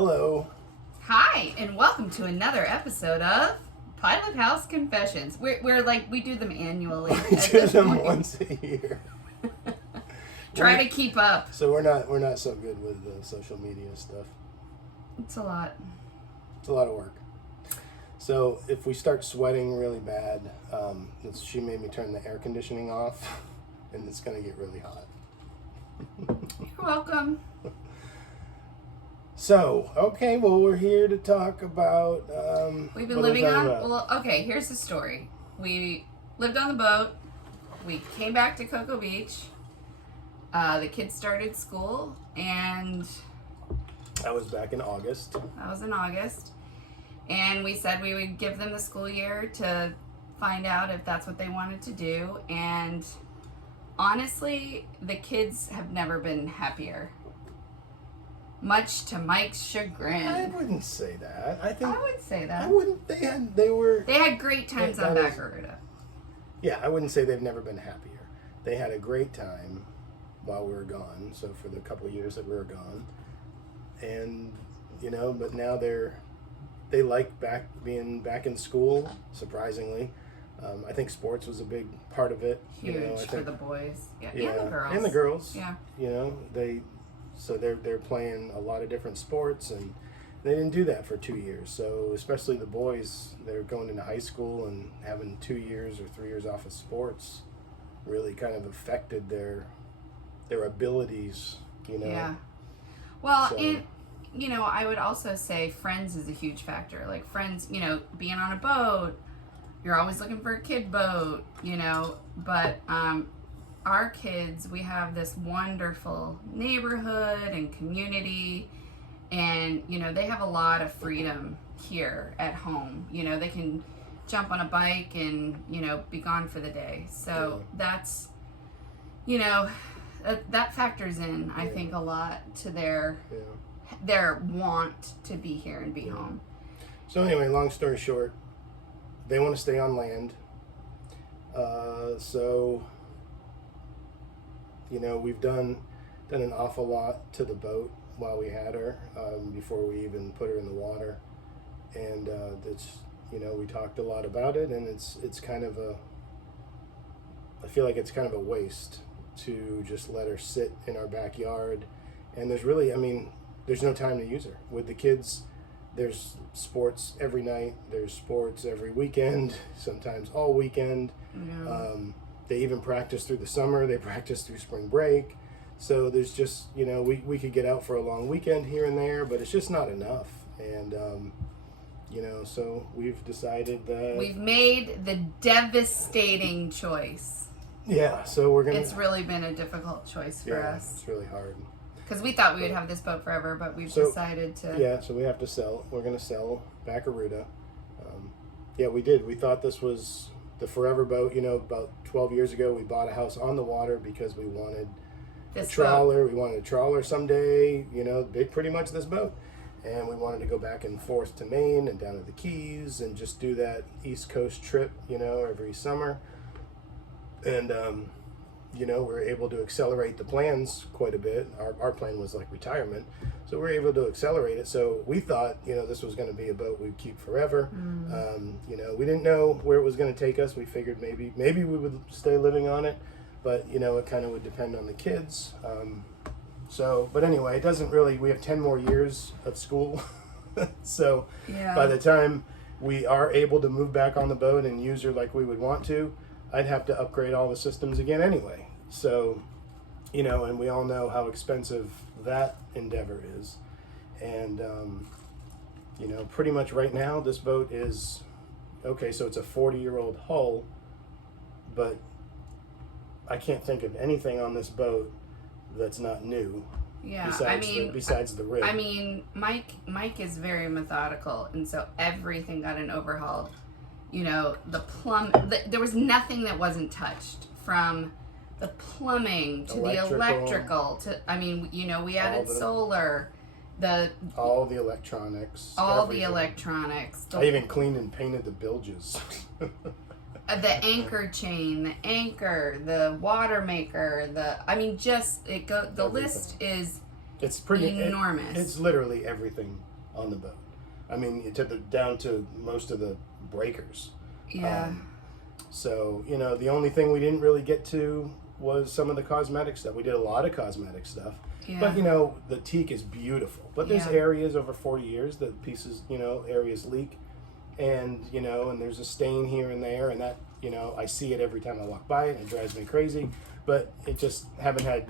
Hello. Hi, and welcome to another episode of Pilothouse Confessions. We're like, we do them annually. We do them once a year. Try to keep up. So we're not so good with the social media stuff. It's a lot. It's a lot of work. So if we start sweating really bad, she made me turn the air conditioning off, and it's going to get really hot. You're welcome. So, okay, well, we're here to talk about... We've been living on... Well, okay, here's the story. We lived on the boat. We came back to Cocoa Beach. The kids started school, and... That was back in August. That was in August. And we said we would give them the school year to find out if that's what they wanted to do. And honestly, the kids have never been happier. Much to Mike's chagrin. I wouldn't say that. I would say that. I wouldn't. They had great times on Bacaruda. Yeah, I wouldn't say they've never been happier. They had a great time while we were gone. So for the couple of years that we were gone, and but now they like being back in school. Surprisingly, I think sports was a big part of it. Huge for the boys, yeah, and the girls. Yeah, So they're playing a lot of different sports, and they didn't do that for 2 years. So especially the boys, they're going into high school and having 2 years or 3 years off of sports really kind of affected their abilities. Yeah. Well, and I would also say friends is a huge factor. Like friends, being on a boat, you're always looking for a kid boat, but our kids, we have this wonderful neighborhood and community, and they have a lot of freedom here at home. They can jump on a bike and be gone for the day. So that's that factors in, I think, a lot to their want to be here and be home. So anyway, long story short, they want to stay on land. We've done an awful lot to the boat while we had her, before we even put her in the water, and we talked a lot about it, and it's kind of I feel like it's kind of a waste to just let her sit in our backyard, and there's no time to use her. With the kids, there's sports every night, there's sports every weekend, sometimes all weekend. Yeah. They even practice through the summer. They practice through spring break. So there's just, we could get out for a long weekend here and there, but it's just not enough. And, so we've decided that... We've made the devastating choice. Yeah, so we're going to... It's really been a difficult choice for us. It's really hard. Because we thought we would have this boat forever, but we've decided to... Yeah, so we have to sell. We're going to sell Bacaruda. We did. We thought this was... the forever boat. About 12 years ago, we bought a house on the water because we wanted a trawler. We wanted a trawler someday, pretty much this boat. And we wanted to go back and forth to Maine and down to the Keys and just do that East Coast trip, every summer. And, we're able to accelerate the plans quite a bit. Our plan was like retirement. So we're able to accelerate it. So we thought, this was going to be a boat we'd keep forever. We didn't know where it was going to take us. We figured maybe we would stay living on it, but it kind of would depend on the kids. But anyway, it doesn't really. We have 10 more years of school, so by the time we are able to move back on the boat and use her like we would want to, I'd have to upgrade all the systems again anyway. So, and we all know how expensive that endeavor is. And, pretty much right now, this boat is, so it's a 40-year-old hull, but I can't think of anything on this boat that's not new. Yeah, besides the rig. Mike is very methodical, and so everything got an overhaul. There was nothing that wasn't touched, from the plumbing to the electrical to, we added solar, all the electronics. I even cleaned and painted the bilges. The anchor chain, the anchor, the water maker, the list is It's pretty enormous. It's literally everything on the boat. I mean, down to most of the breakers. Yeah. So, the only thing we didn't really get to was some of the cosmetic stuff. We did a lot of cosmetic stuff. Yeah. But, the teak is beautiful. But there's areas over 40 years that pieces, areas leak. And, and there's a stain here and there. And that, I see it every time I walk by it. And it drives me crazy. But it just haven't had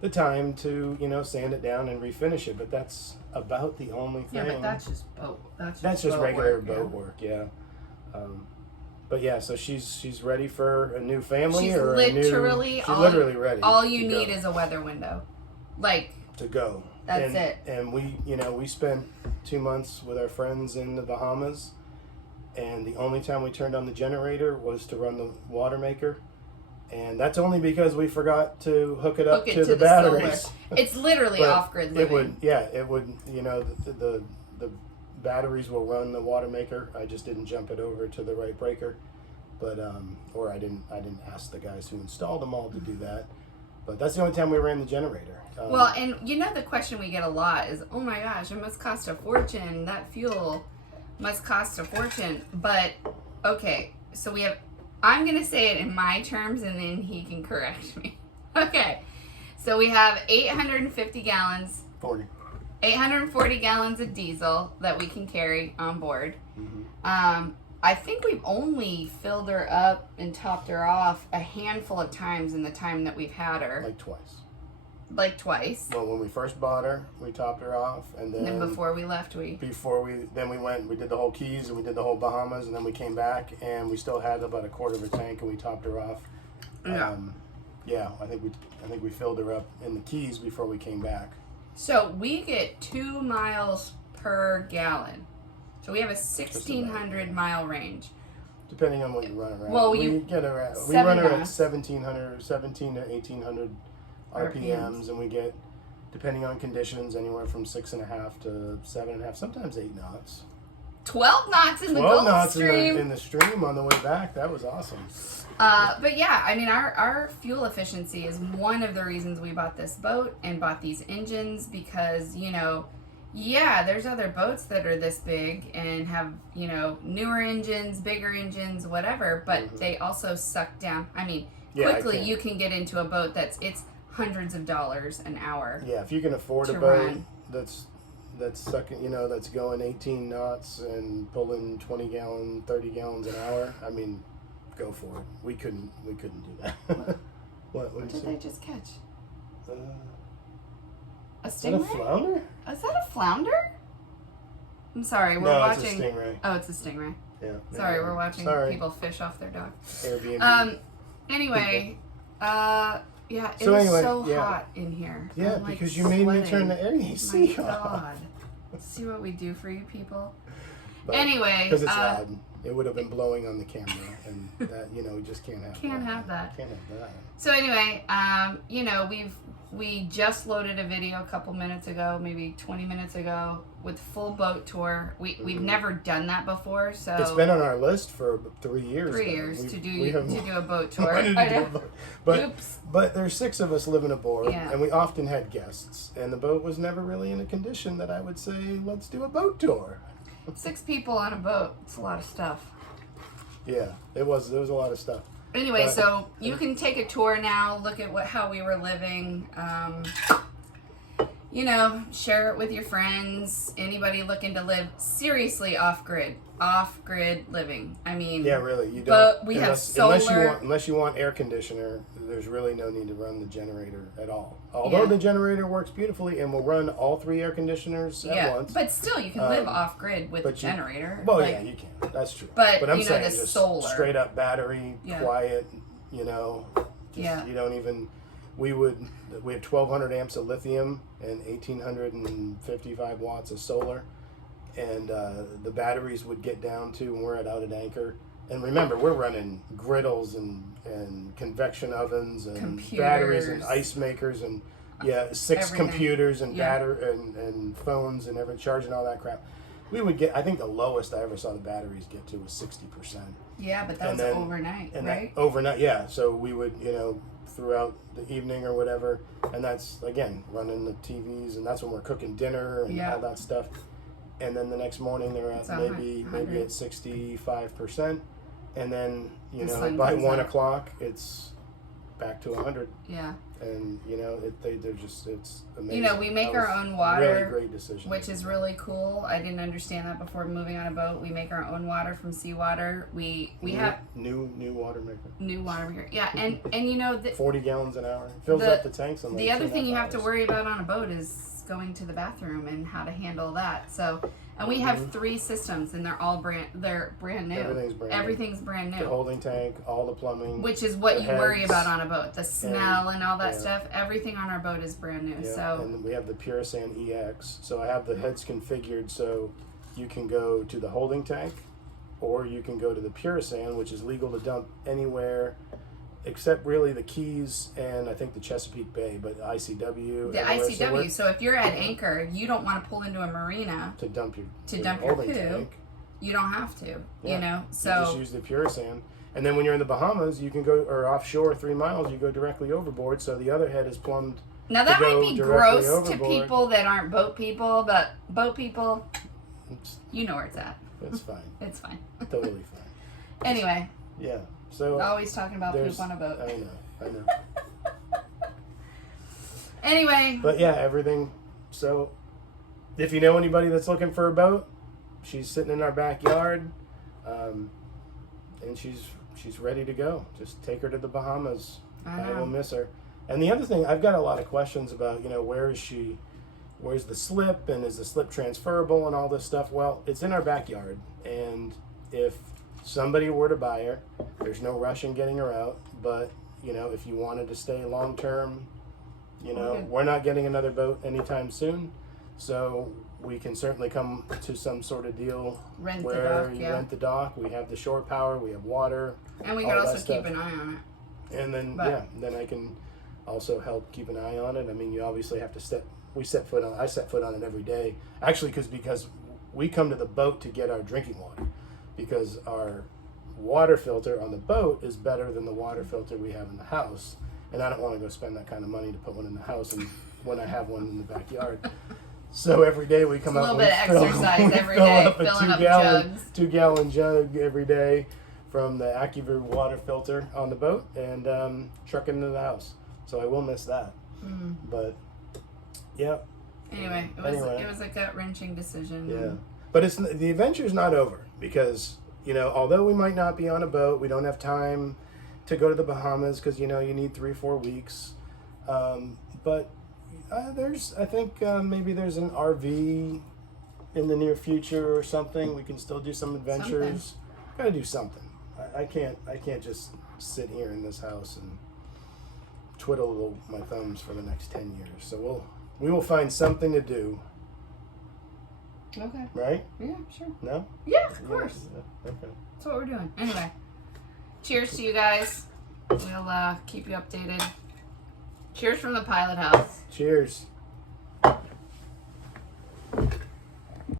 the time to, sand it down and refinish it. But that's about the only thing. Yeah, but that's just boat. That's just regular boat work, yeah. But yeah, so she's ready for a new family she's or literally she's literally ready. All you need is a weather window, to go. That's it. And we spent 2 months with our friends in the Bahamas, and the only time we turned on the generator was to run the water maker, and that's only because we forgot to hook it up to the batteries. It's literally Offgrid Living. It would. The batteries will run the water maker. I just didn't jump it over to the right breaker, but or I didn't ask the guys who installed them all to do that. But that's the only time we ran the generator. Well, and the question we get a lot is, oh my gosh, it must cost a fortune. That fuel must cost a fortune. But okay, so we have. I'm gonna say it in my terms, and then he can correct me. Okay, so we have 850 gallons. 840 gallons of diesel that we can carry on board. Mm-hmm. I think we've only filled her up and topped her off a handful of times in the time that we've had her. Like twice. Well, when we first bought her, we topped her off, and then before we left, we did the whole Keys, and we did the whole Bahamas, and then we came back, and we still had about a quarter of a tank, and we topped her off. Yeah. I think we filled her up in the Keys before we came back. So we get 2 miles per gallon. So we have a 1,600 mile range. Depending on what you run around. Well, we run her at 17 to 1,800 RPMs, and we get, depending on conditions, anywhere from 6.5 to 7.5, sometimes 8 knots. 12 knots in the Gulf 12 knots Stream. in the stream on the way back. That was awesome. But yeah, I mean, our fuel efficiency is one of the reasons we bought this boat and bought these engines, because, there's other boats that are this big and have, newer engines, bigger engines, whatever, but they also suck down. I mean, quickly you can get into a boat it's hundreds of dollars an hour. Yeah, if you can afford a boat that's sucking, that's going 18 knots and pulling 20 gallon, 30 gallons an hour, I mean, go for it. We couldn't do that. What did they just catch? A stingray? Is that a flounder? Is that a flounder? I'm sorry, we're watching. It's a stingray. Oh, it's a stingray. Yeah. Sorry, we're watching people fish off their dock. Airbnb. Anyway, it's so hot in here. Yeah, I'm, because you made me turn the air AC off. My off. God. See what we do for you people? But, anyway. Because it's loud. It would have been blowing on the camera, and that, we just can't have that. Can't have that. Can't have that. So anyway, we just loaded a video a couple minutes ago, maybe 20 minutes ago, with full boat tour. We've never done that before, so it's been on our list for 3 years. 3 years to do a boat tour. Oops. But there's 6 of us living aboard, Yeah. and we often had guests, and the boat was never really in a condition that I would say, let's do a boat tour. 6 people on a boat. It's a lot of stuff. Yeah, there was a lot of stuff. Anyway, so you can take a tour now, look at how we were living. Share it with your friends. Anybody looking to live seriously off-grid living. I mean, yeah, really, you don't. But we have solar. Unless you want air conditioner, there's really no need to run the generator at all. Although the generator works beautifully and will run all 3 air conditioners at once. But still, you can live off-grid with a generator. Well, you can. That's true. But I'm saying the just solar. Straight up battery, quiet. You don't even. We have 1,200 amps of lithium and 1,855 watts of solar, and the batteries would get down to when we're out at anchor. And remember, we're running griddles and convection ovens and computers, batteries and ice makers and 6 everything. Computers and and phones and charging all that crap. We would get. I think the lowest I ever saw the batteries get to was 60%. Yeah, but that was overnight, right? Overnight, yeah. So we would, throughout the evening or whatever, and that's again running the TVs, and that's when we're cooking dinner and all that stuff. And then the next morning they're at maybe at 65%, and then by 1 o'clock it's back to 100. Yeah. And they're just, it's amazing. We make our own water, really great decision, which is really cool. I didn't understand that before moving on a boat. We make our own water from seawater. We have new water maker. New water maker. Yeah, and 40 gallons an hour fills up the tanks. In the other thing you have to worry about on a boat is going to the bathroom and how to handle that. So. And we have 3 systems, and they're all brand new. Everything's brand new. The holding tank, all the plumbing. Which is what you worry about on a boat. The smell and all that stuff. Everything on our boat is brand new. Yeah. So. And we have the Pure Sand EX. So I have the heads configured so you can go to the holding tank, or you can go to the Pure Sand, which is legal to dump anywhere except really the Keys and I think the Chesapeake Bay, but ICW. The ICW. So if you're at anchor, you don't want to pull into a marina to dump your poo. Tank. You don't have to. So you just use the Pure Sand. And then when you're in the Bahamas, you can go, or offshore 3 miles, you go directly overboard. So the other head is plumbed. Now that might be gross to people that aren't boat people, but boat people, you know where it's at. It's fine. It's fine. Totally fine. Anyway. Yeah. So always talking about poop on a boat. I know. Anyway. But yeah, everything. So if you know anybody that's looking for a boat, she's sitting in our backyard, and she's ready to go. Just take her to the Bahamas. I will miss her. And the other thing, I've got a lot of questions about, where is she? Where's the slip? And is the slip transferable and all this stuff? Well, it's in our backyard. And if somebody were to buy her, there's no rush in getting her out. But, if you wanted to stay long term, we're not getting another boat anytime soon. So we can certainly come to some sort of deal where you rent the dock. We have the shore power, we have water. And we can also keep an eye on it. And then, then I can also help keep an eye on it. I mean, you obviously have to I set foot on it every day. Actually, because we come to the boat to get our drinking water. Because our water filter on the boat is better than the water filter we have in the house. And I don't want to go spend that kind of money to put one in the house and when I have one in the backyard. So every day we come out with a 2-gallon jug every day from the AccuView water filter on the boat and truck it into the house. So I will miss that. But yeah. Anyway, it was a gut-wrenching decision. Yeah. But the adventure's not over because, although we might not be on a boat, we don't have time to go to the Bahamas because, you need 3-4 weeks. But I think maybe there's an RV in the near future or something. We can still do some adventures. Gotta do something. I can't just sit here in this house and twiddle my thumbs for the next 10 years. So we will find something to do. Okay. Right? Yeah, sure. No? Yeah, of course. Yeah, okay. That's what we're doing. Anyway, cheers to you guys. We'll keep you updated. Cheers from the Pilot House. Cheers.